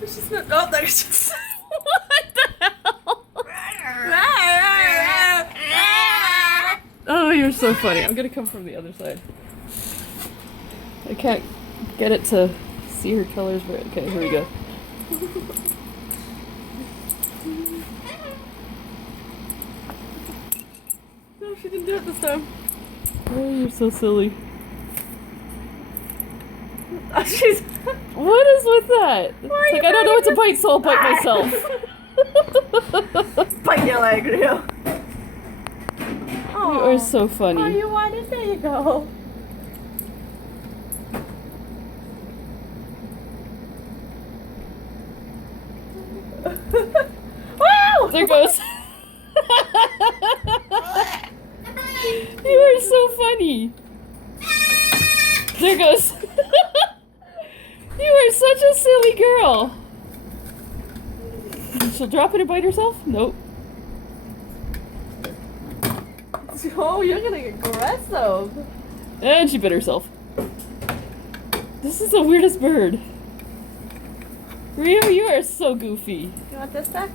She's not. Oh, there's just. What the hell? Oh, you're so funny. I'm gonna come from the other side. I can't get it to see her colors, but okay, here we go. No, she didn't do it this time. Oh, you're so silly. She's. What is with that? It's like, I don't know what to bite, so I'll bite myself. Bite your leg, Rio. You are so Oh, funny. you want it? There you go. Wow! There goes. You are so funny. There goes. You are such a silly girl. She'll drop it and bite herself? Nope. Oh, you're getting aggressive. And she bit herself. This is the weirdest bird. Rio, you are so goofy. You want this back?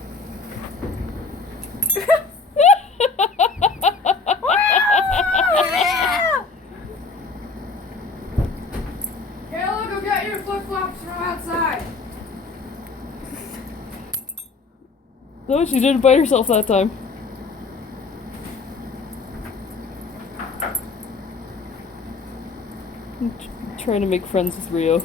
Kayla, go get your flip-flops from outside. No, she didn't bite herself that time. I'm trying to make friends with Rio.